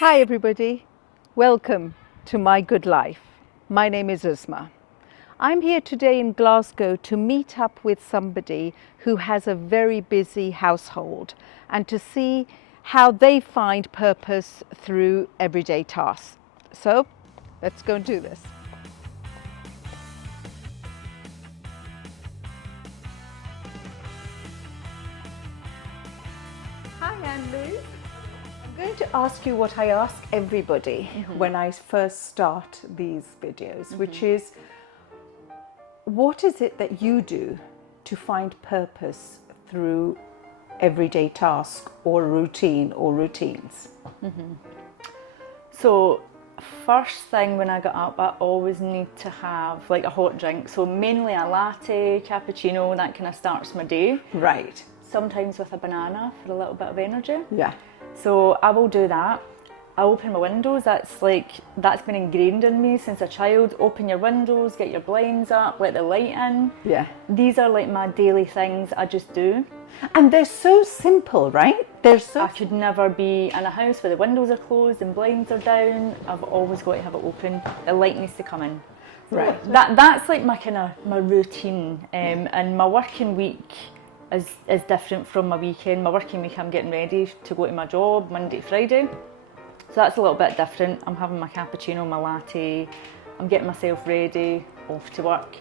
Hi everybody, welcome to My Good Life. My name is Uzma. I'm here today in Glasgow to meet up with somebody who has a very busy household and to see how they find purpose through everyday tasks. So let's go and do this. Hi Ann-Louise. I'm going to ask you what I ask everybody when I first start these videos, which is, what is it that you do to find purpose through everyday task or routine or routines? So first thing when I get up, I always need to have like a hot drink. So mainly a latte, cappuccino, that kind of starts my day. Right. Sometimes with a banana for a little bit of energy. Yeah. So I will do that. I open my windows. That's been ingrained in me since a child. Open your windows, get your blinds up, let the light in. Yeah. These are like my daily things I just do. And they're so simple, right? I could never be in a house where the windows are closed and blinds are down. I've always got to have it open. The light needs to come in. Right. That's like my routine. And my working week is different from my weekend. My working week, I'm getting ready to go to my job Monday to Friday. So that's a little bit different. I'm having my cappuccino, my latte. I'm getting myself ready, off to work.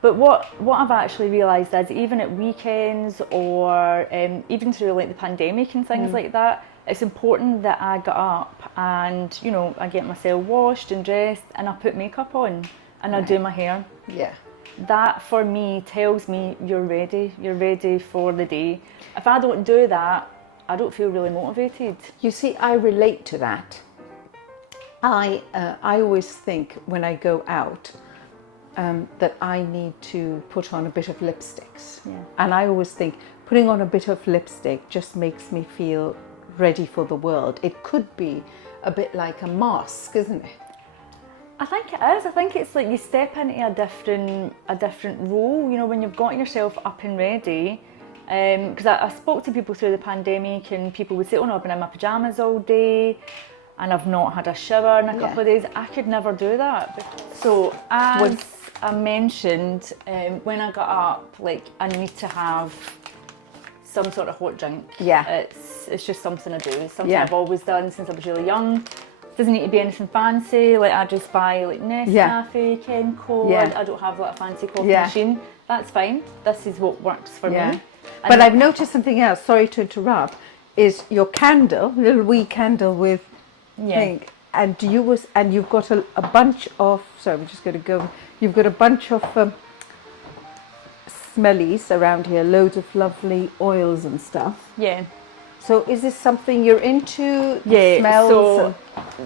But what I've actually realised is even at weekends or even through like the pandemic and things like that, it's important that I get up and, you know, I get myself washed and dressed and I put makeup on and I do my hair. Yeah. That for me tells me you're ready for the day. If I don't do that, I don't feel really motivated. You see, I relate to that. I always think when I go out that I need to put on a bit of lipsticks. Yeah. And I always think putting on a bit of lipstick just makes me feel ready for the world. It could be a bit like a mask, isn't it? I think it is. I think it's like you step into a different role, you know, when you've got yourself up and ready. Because I spoke to people through the pandemic and people would say, oh no, I've been in my pyjamas all day and I've not had a shower in a couple of days. I could never do that. So as I mentioned, when I got up, like I need to have some sort of hot drink. Yeah. It's just something I do. It's something I've always done since I was really young. Doesn't need to be anything fancy, like I just buy like Nescafe, Kenco. I don't have like a fancy coffee machine. That's fine. This is what works for me. But I've noticed something else, sorry to interrupt, is your candle, little wee candle with pink, and you've got a bunch of, sorry, I'm just going to go, you've got a bunch of smellies around here, loads of lovely oils and stuff. Yeah. So is this something you're into? Yeah, smells so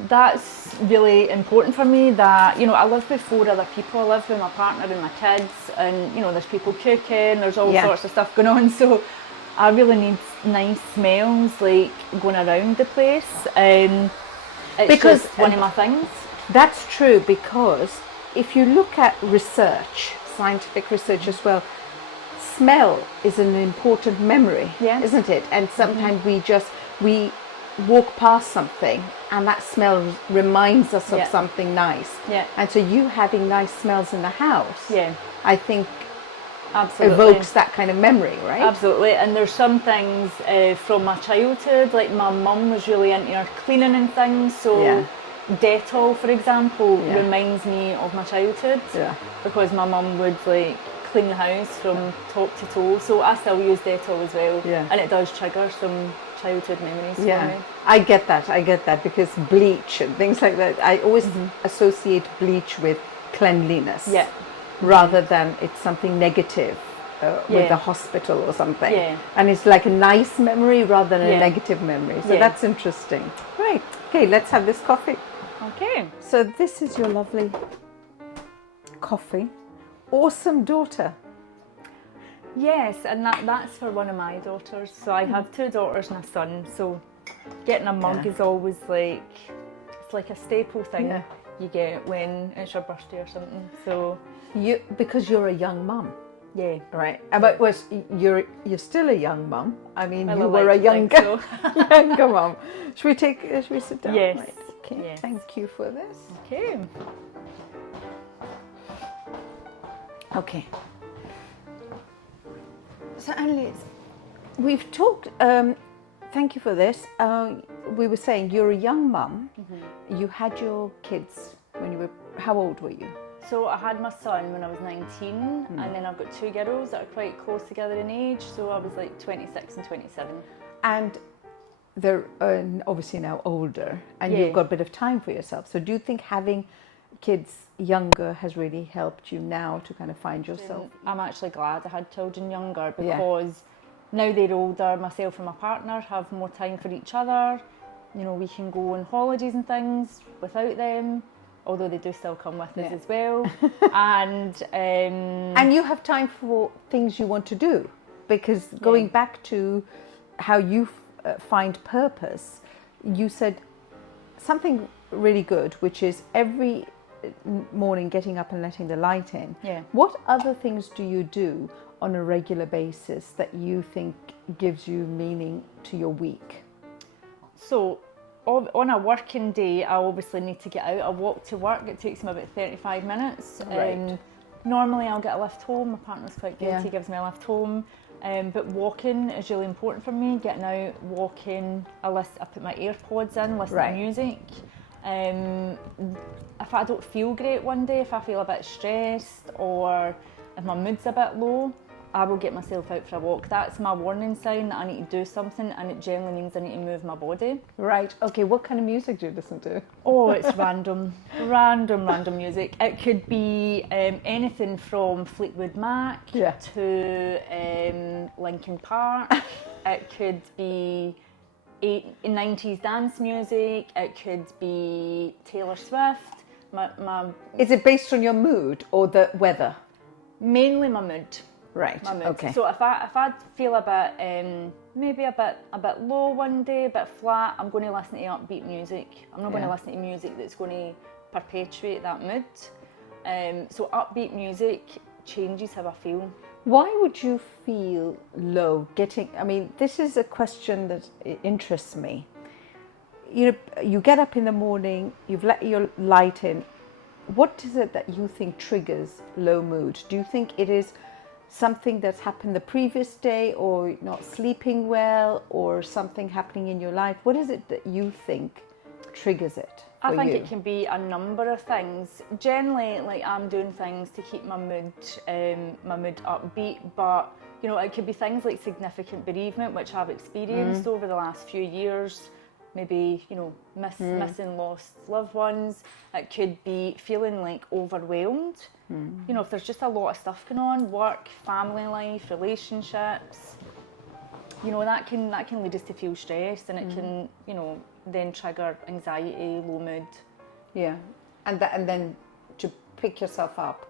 that's really important for me that, you know, I live with 4 other people. I live with my partner and my kids and, you know, there's people cooking, there's all sorts of stuff going on. So I really need nice smells like going around the place. It's because just one of my things. That's true, because if you look at research, scientific research as well, smell is an important memory, isn't it? And sometimes we walk past something and that smell reminds us of something nice. Yeah. And so you having nice smells in the house, I think evokes that kind of memory, right? Absolutely. And there's some things from my childhood, like my mum was really into her cleaning and things, so Dettol, for example, reminds me of my childhood because my mum would like clean the house from top to toe, so I still use Dettol as well, and it does trigger some childhood memories for me. I get that because bleach and things like that, I always associate bleach with cleanliness rather than it's something negative with the hospital or something, and it's like a nice memory rather than a negative memory, so that's interesting. Right, okay, let's have this coffee. Okay, so this is your lovely coffee. Awesome daughter. Yes, and that's for one of my daughters. So I have 2 daughters and a son. So getting a mug is always like, it's like a staple thing you get when it's your birthday or something. So because you're a young mum. Yeah. Right. But you're still a young mum. I mean, I you would were like a to think younger, so. younger mum. Should we sit down? Yes. Right. Okay. Yes. Thank you for this. Okay. Okay. So, Ann-Louise, we've talked. Thank you for this. We were saying you're a young mum. Mm-hmm. You had your kids when you were. How old were you? So I had my son when I was 19, and then I've got two girls that are quite close together in age. So I was like 26 and 27. And they're obviously now older, and Yeah. you've got a bit of time for yourself. So do you think having kids younger has really helped you now to kind of find yourself? I'm actually glad I had children younger, because now they're older, myself and my partner have more time for each other. You know, we can go on holidays and things without them, although they do still come with us as well. And you have time for things you want to do, because going back to how you find purpose, you said something really good, which is every morning getting up and letting the light in. Yeah. What other things do you do on a regular basis that you think gives you meaning to your week? So on a working day, I obviously need to get out. I walk to work. It takes me about 35 minutes. Right. Normally I'll get a lift home. My partner's quite good. Yeah. He gives me a lift home. But walking is really important for me. Getting out, walking. I put my AirPods in, listen to music. If I don't feel great one day, if I feel a bit stressed, or if my mood's a bit low, I will get myself out for a walk. That's my warning sign that I need to do something, and it generally means I need to move my body. Right. Okay. What kind of music do you listen to? Oh, it's random music. It could be anything from Fleetwood Mac to Linkin Park. It could be 90s dance music. It could be Taylor Swift. Is it based on your mood or the weather? Mainly my mood. Right. My mood. Okay. So if I feel a bit maybe a bit low one day, a bit flat, I'm going to listen to upbeat music. I'm not going to listen to music that's going to perpetuate that mood. So upbeat music changes how I feel. Why would you feel low? I mean, this is a question that interests me. You get up in the morning, you've let your light in. What is it that you think triggers low mood? Do you think it is something that's happened the previous day, or not sleeping well, or something happening in your life? What is it that you think triggers it for you? I think it can be a number of things. Generally, like, I'm doing things to keep my mood upbeat, but you know, it could be things like significant bereavement, which I've experienced over the last few years. Maybe, you know, missing lost loved ones. It could be feeling like overwhelmed. You know, if there's just a lot of stuff going on, work, family life, relationships, you know, that can lead us to feel stressed, and it can, you know, then trigger anxiety, low mood. Yeah, and then to pick yourself up,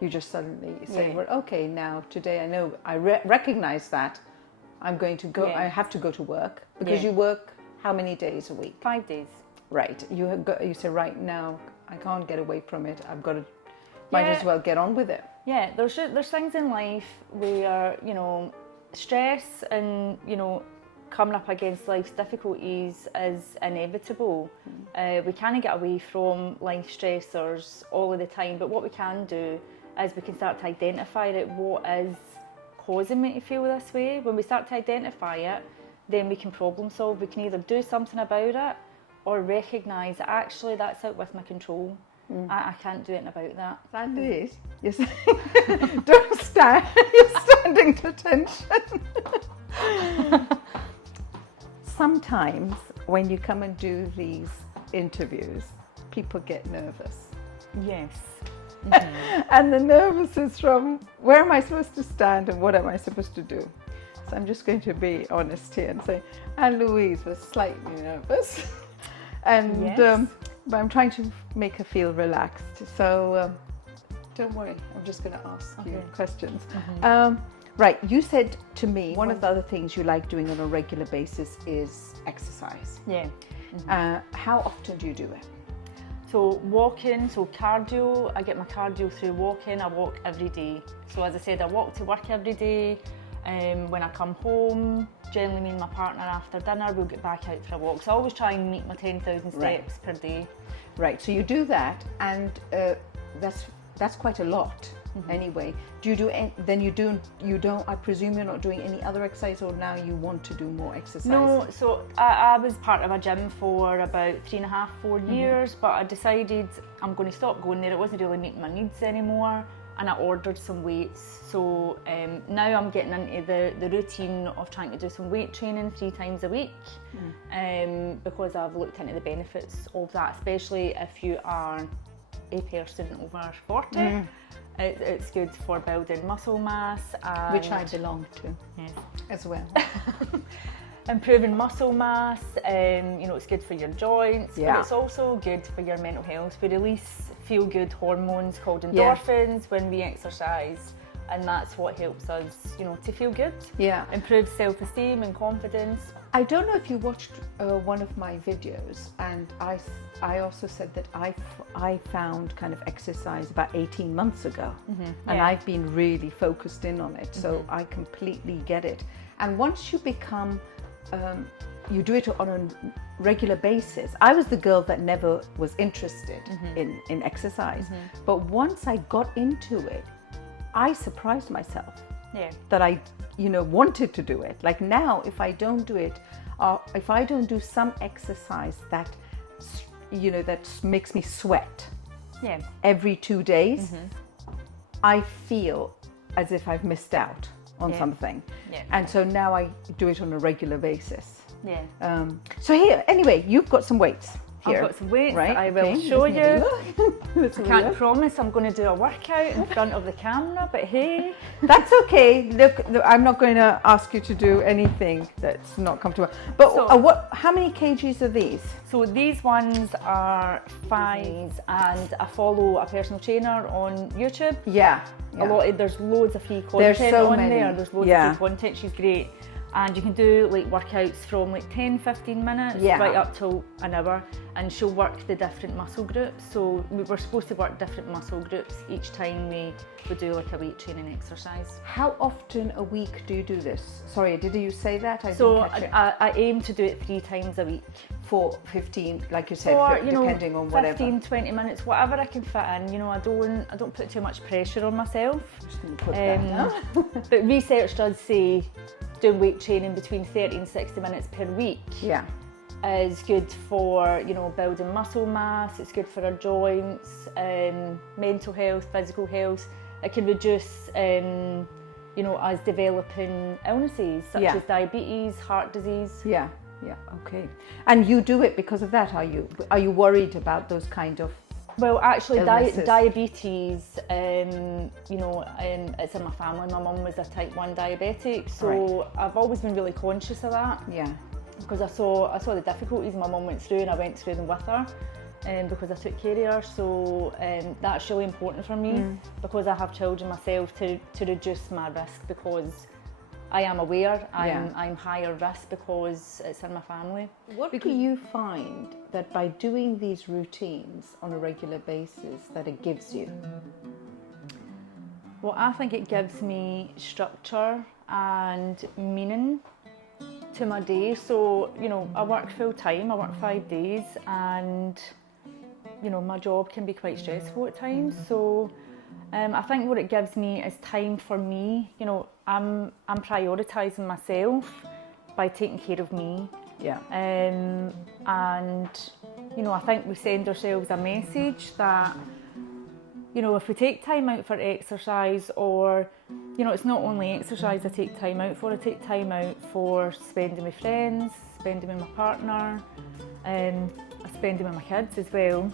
you just suddenly say, well, okay, now today I know, I recognize that I'm going to go, I have to go to work, because you work how many days a week? 5 days. Right. You say, right now I can't get away from it. I've got to, might as well get on with it. Yeah, there's things in life where, you know, stress and, you know, coming up against life's difficulties is inevitable. We can't get away from life stressors all of the time, but what we can do is we can start to identify it, what is causing me to feel this way. When we start to identify it, then we can problem solve. We can either do something about it, or recognise that actually that's out with my control. I can't do anything about that. Ann-Louise, don't stand. You're standing to attention. Sometimes when you come and do these interviews, people get nervous. Yes. And the nervous is from, where am I supposed to stand and what am I supposed to do? So I'm just going to be honest here and say Ann-Louise was slightly nervous, and but I'm trying to make her feel relaxed. So don't worry, I'm just going to ask you questions. Right, you said to me one of the other things you like doing on a regular basis is exercise. Yeah. How often do you do it? So walking, so cardio, I get my cardio through walking. I walk every day. So as I said, I walk to work every day. When I come home, generally me and my partner after dinner, we'll get back out for a walk. So I always try and meet my 10,000 steps per day. Right, so you do that, and that's quite a lot. Anyway, do you do then you don't, I presume you're not doing any other exercise, or now you want to do more exercise? No, so I was part of a gym for about 3.5, 4 years, but I decided I'm going to stop going there. It wasn't really meeting my needs anymore, and I ordered some weights. So now I'm getting into the routine of trying to do some weight training 3 times a week, because I've looked into the benefits of that, especially if you are a person over 40. It's good for building muscle mass, and which I belong to, yes, as well. Improving muscle mass, it's good for your joints, Yeah. but it's also good for your mental health. We release feel-good hormones called endorphins when we exercise, and that's what helps us, to feel good. Yeah. Improves self-esteem and confidence. I don't know if you watched one of my videos, and I also said that I found kind of exercise about 18 months ago, and I've been really focused in on it, so I completely get it. And once you become, you do it on a regular basis. I was the girl that never was interested in exercise, but once I got into it, I surprised myself that I wanted to do it. Like now, if I don't do it, if I don't do some exercise that that makes me sweat every 2 days, I feel as if I've missed out on something. And so now I do it on a regular basis. So here, anyway, you've got some weights. Here. I've got some weights right? that I will show you. I can't look. promise I'm going to do a workout in front of the camera, but hey. That's okay. Look, I'm not going to ask you to do anything that's not comfortable. But how many kgs are these? So these ones are 5, and I follow a personal trainer on YouTube. There's loads of free content on there. There's loads of free content. She's great. And you can do like workouts from like 10-15 minutes right up till an hour, and she'll work the different muscle groups. So we're supposed to work different muscle groups each time we do like a weight training exercise. How often a week do you do this? Sorry, did you say that? I aim to do it 3 times a week. For 15, like you said, depending on 15-20 minutes, whatever I can fit in. I don't put too much pressure on myself. Just gonna put that but research does say doing weight training between 30 and 60 minutes per week is good for building muscle mass. It's good for our joints, mental health, physical health. It can reduce us developing illnesses such as diabetes, heart disease. Okay. And you do it because of that, are you? Are you worried about those kind of Well, actually, diabetes, it's in my family. My mum was a type 1 diabetic, so I've always been really conscious of that. Because I saw the difficulties my mum went through, and I went through them with her, because I took care of her. So that's really important for me, because I have children myself, to reduce my risk, because I am aware I'm higher risk because it's in my family. What do you find that by doing these routines on a regular basis that it gives you? Well, I think it gives me structure and meaning to my day. So, I work full time, I work 5 days, and my job can be quite stressful at times. So I think what it gives me is time for me. I'm prioritising myself by taking care of me. And I think we send ourselves a message that if we take time out for exercise, or it's not only exercise I take time out for. I take time out for spending with friends, spending with my partner, spending with my kids as well.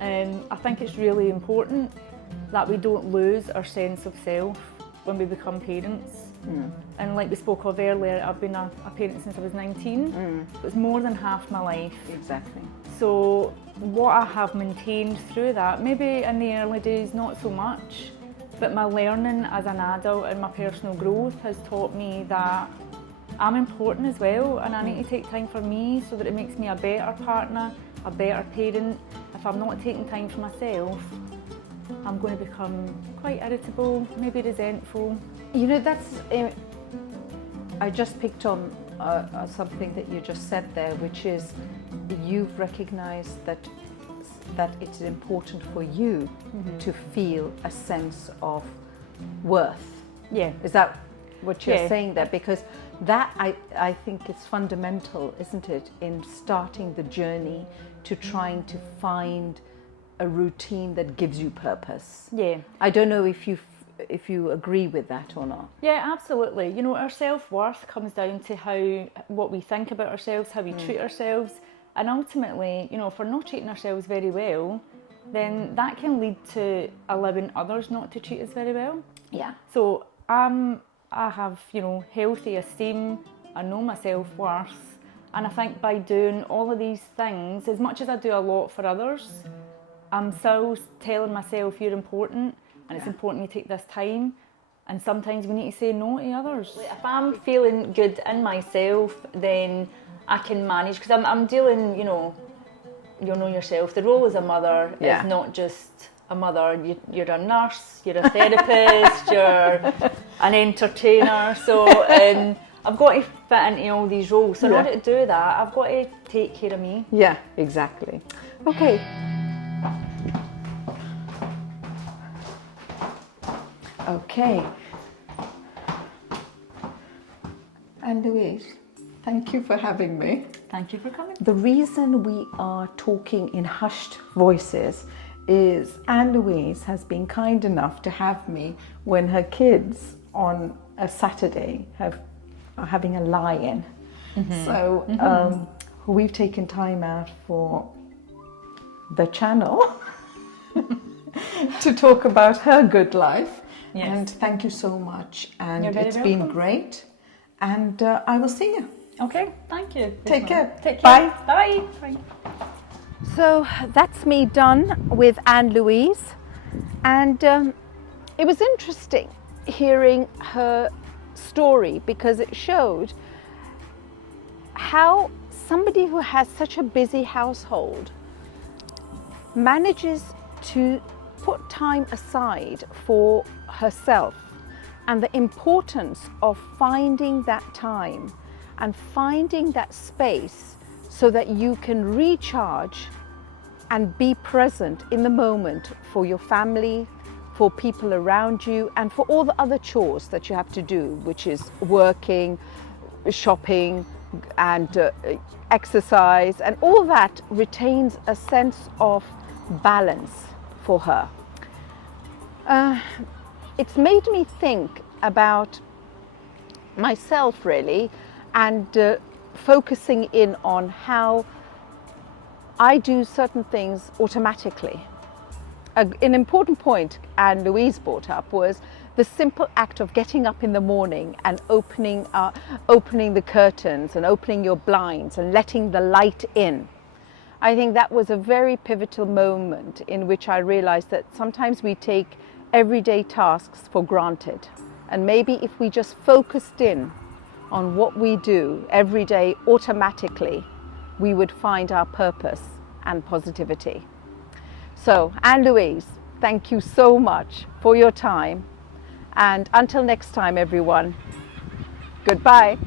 I think it's really important that we don't lose our sense of self when we become parents. And like we spoke of earlier, I've been a parent since I was 19. So it's more than half my life. Exactly. So what I have maintained through that, maybe in the early days not so much, but my learning as an adult and my personal growth has taught me that I'm important as well, and I need to take time for me so that it makes me a better partner, a better parent. If I'm not taking time for myself, I'm going to become quite irritable, maybe resentful. You know, that's, I just picked on something that you just said there, which is you've recognized that it's important for you to feel a sense of worth. Yeah. Is that what you're saying there? Because that, I think, is fundamental, isn't it, in starting the journey to trying to find a routine that gives you purpose. Yeah. I don't know if you agree with that or not. Yeah, absolutely. You know, our self-worth comes down to what we think about ourselves, how we treat ourselves, and ultimately, you know, if we're not treating ourselves very well, then that can lead to allowing others not to treat us very well. Yeah. So I have, you know, healthy esteem, I know my self-worth, and I think by doing all of these things, as much as I do a lot for others, I'm still telling myself you're important, and it's important you take this time, and sometimes we need to say no to others. If I'm feeling good in myself, then I can manage, because I'm dealing, you know yourself, the role as a mother is not just a mother, you're a nurse, you're a therapist, you're an entertainer, so I've got to fit into all these roles. So in order to do that, I've got to take care of me. Yeah, exactly. Okay. Okay. Ann-Louise, thank you for having me. Thank you for coming. The reason we are talking in hushed voices is Ann-Louise has been kind enough to have me when her kids on a Saturday are having a lie-in. So we've taken time out for the channel to talk about her good life. Yes. And thank you so much. And it's been great. And I will see you. Okay, thank you. Take care. Take care. Bye. Bye. Bye. So that's me done with Ann-Louise. And it was interesting hearing her story, because it showed how somebody who has such a busy household manages to put time aside for herself, and the importance of finding that time and finding that space so that you can recharge and be present in the moment for your family, for people around you, and for all the other chores that you have to do, which is working, shopping, and exercise, and all that retains a sense of balance for her. It's made me think about myself, really, and focusing in on how I do certain things automatically. An important point Ann-Louise brought up was the simple act of getting up in the morning and opening the curtains and opening your blinds and letting the light in. I think that was a very pivotal moment in which I realized that sometimes we take everyday tasks for granted. And maybe if we just focused in on what we do every day automatically, we would find our purpose and positivity. So, Ann-Louise, thank you so much for your time. And until next time, everyone, goodbye.